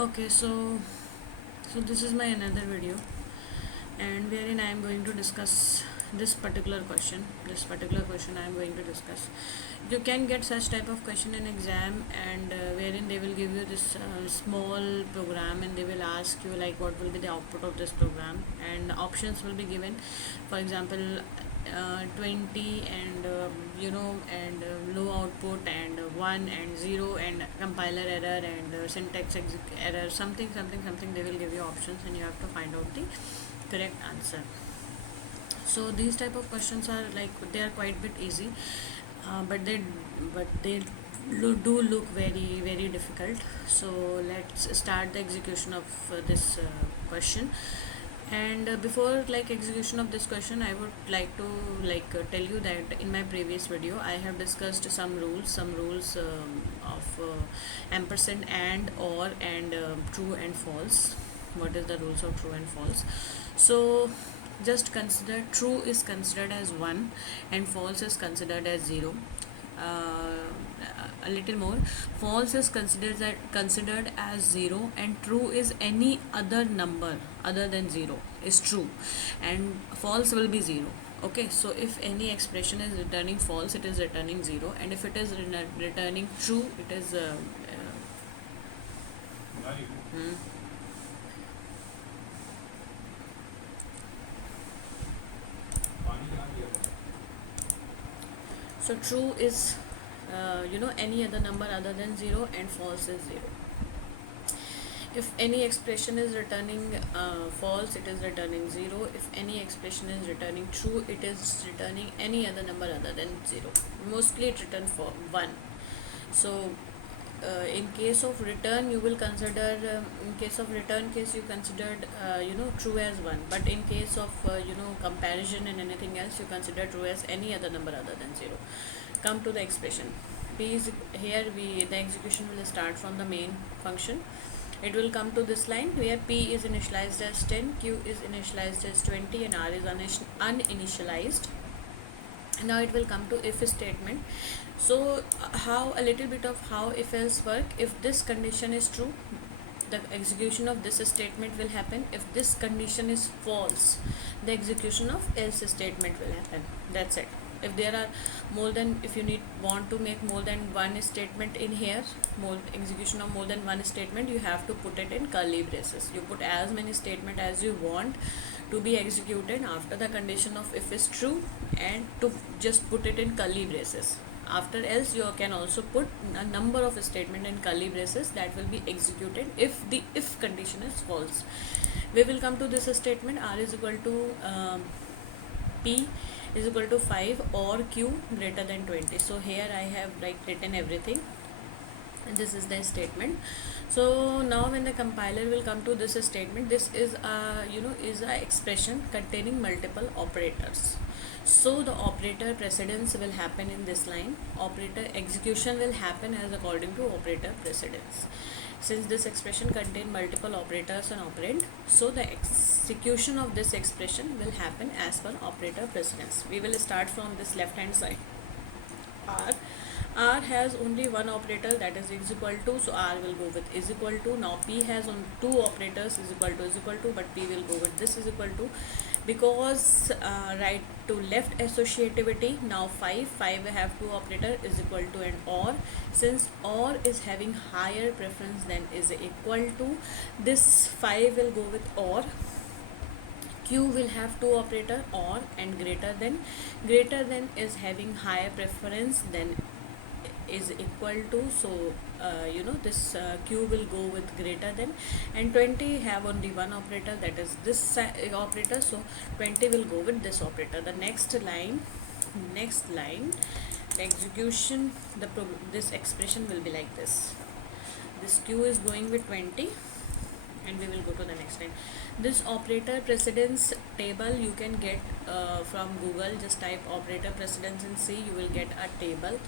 Okay, so this is my another video, and wherein I am going to discuss this particular question. This particular question I am going to discuss. You can get such type of question in exam, and wherein they will give you this small program, and they will ask you like what will be the output of this program, and options will be given. For example, 20 and low output and 1 and 0 and compiler error and error, something they will give you options, and you have to find out the correct answer. So these type of questions are like they are quite bit easy, but they do look very difficult. So let's start the execution of this question. And before like execution of this question, I would like to tell you that in my previous video I have discussed some rules of ampersand and or and true and false. What is the rules of true and false? So just consider true is considered as 1 and false is considered as 0. A little more, false is considered as 0 and true is any other number other than 0 is true, and false will be 0. Okay, so if any expression is returning false, it is returning 0, and if it is returning true, it is hmm. So true is any other number other than 0, and false is 0. If any expression is returning false, it is returning 0. If any expression is returning true, it is returning any other number other than 0. Mostly it return for 1. So in case of return, you will consider in case of return case you considered true as 1, but in case of comparison and anything else, you consider true as any other number other than 0. Come to the expression. P is here, the execution will start from the main function. It will come to this line where P is initialized as 10, Q is initialized as 20, and R is uninitialized. Now it will come to if statement. So how a little bit of how if else work. If this condition is true, the execution of this statement will happen. If this condition is false, the execution of else statement will happen. That's it. If there are if you want to make more than one statement in here, execution of more than one statement, you have to put it in curly braces. You put as many statement as you want to be executed after the condition of if is true, and to just put it in curly braces. After else, you can also put a number of statement in curly braces that will be executed if the if condition is false. We will come to this statement. R is equal to P is equal to 5 or Q greater than 20. So here I have written everything, and this is the statement. So now when the compiler will come to this statement, this is a expression containing multiple operators. So the operator precedence will happen in this line. Operator execution will happen as according to operator precedence. Since this expression contains multiple operators and operand, so the execution of this expression will happen as per operator precedence. We will start from this left hand side. R has only one operator, that is equal to, so R will go with is equal to. Now P has on two operators, is equal to, but P will go with this is equal to, because right to left associativity. Now 5 have two operator, is equal to and or. Since or is having higher preference than is equal to, this 5 will go with or. Q will have two operator, or and greater than. Greater than is having higher preference than is equal to, so this Q will go with greater than, and 20 have only one operator, that is this operator, so 20 will go with this operator. The next line, the execution, this expression will be like this. This Q is going with 20, and we will go to the next line. This operator precedence table you can get from Google. Just type operator precedence and see, you will get a table.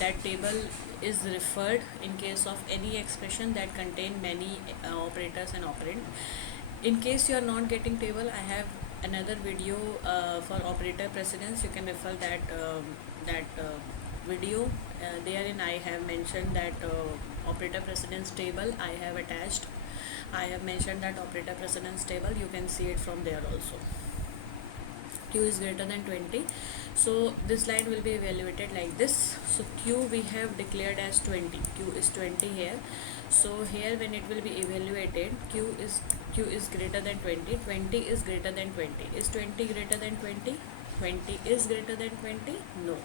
That table is referred in case of any expression that contain many operators and operand. In case you are not getting table, I have another video for operator precedence. You can refer that video. Therein I have mentioned that operator precedence table I have attached I have mentioned that operator precedence table, you can see it from there also. Q is greater than 20, so this line will be evaluated like this. So Q we have declared as 20, Q is 20 here. So here when it will be evaluated, Q is greater than 20, 20 is greater than 20. Is 20 greater than 20? 20 is greater than 20? No.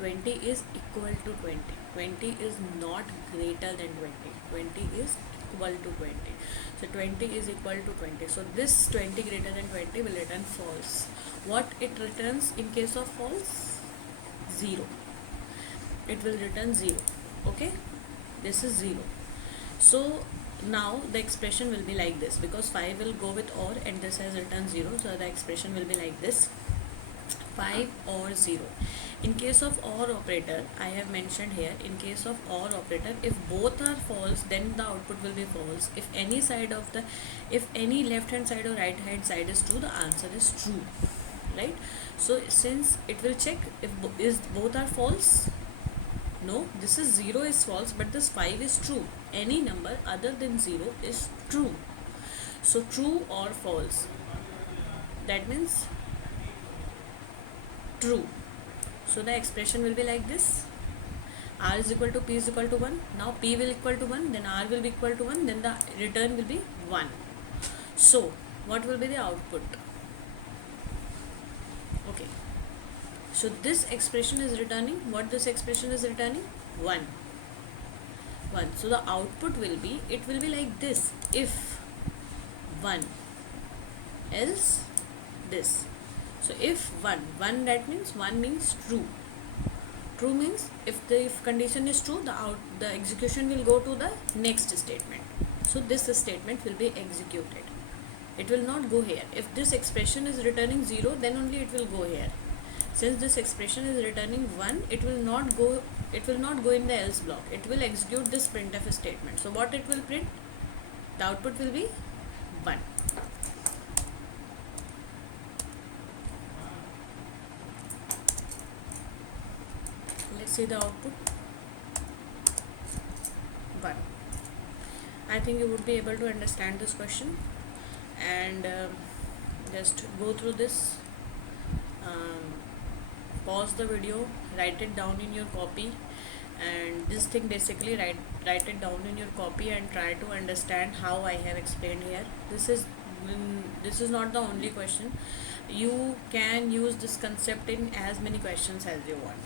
20 is equal to 20. 20 is not greater than 20. 20 is equal to 20. So 20 is equal to 20. So this 20 greater than 20 will return false. What it returns in case of false? 0. It will return 0. Okay? This is 0. So now the expression will be like this, because 5 will go with OR and this has returned 0. So the expression will be like this: 5 or 0. In case of OR operator, I have mentioned here, in case of OR operator, if both are false, then the output will be false. If any left hand side or right hand side is true, the answer is true, right? So since it will check if both are false. No, this is 0 is false, but this 5 is true. Any number other than 0 is true. So true or false, that means true. So the expression will be like this: R is equal to P is equal to 1. Now P will equal to 1, then R will be equal to 1, then the return will be 1. So what will be the output? Okay. So this expression is returning, what this expression is returning? 1. 1. So the output will be, it will be like this: if 1, else this. So if 1, that means 1 means true. True means if condition is true, the execution will go to the next statement. So this statement will be executed. It will not go here. If this expression is returning 0, then only it will go here. Since this expression is returning 1, it will not go in the else block. It will execute this printf statement. So what it will print? The output will be 1. Let's see the output. 1. I think you would be able to understand this question, and just go through this. Pause the video, write it down in your copy, and this thing basically write it down in your copy and try to understand how I have explained here. This is not the only question. You can use this concept in as many questions as you want.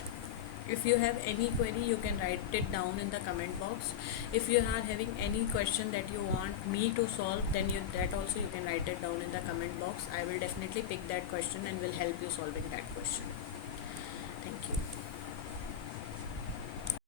If you have any query, you can write it down in the comment box. If you are having any question that you want me to solve, then that also you can write it down in the comment box. I will definitely pick that question and will help you solving that question. Thank you.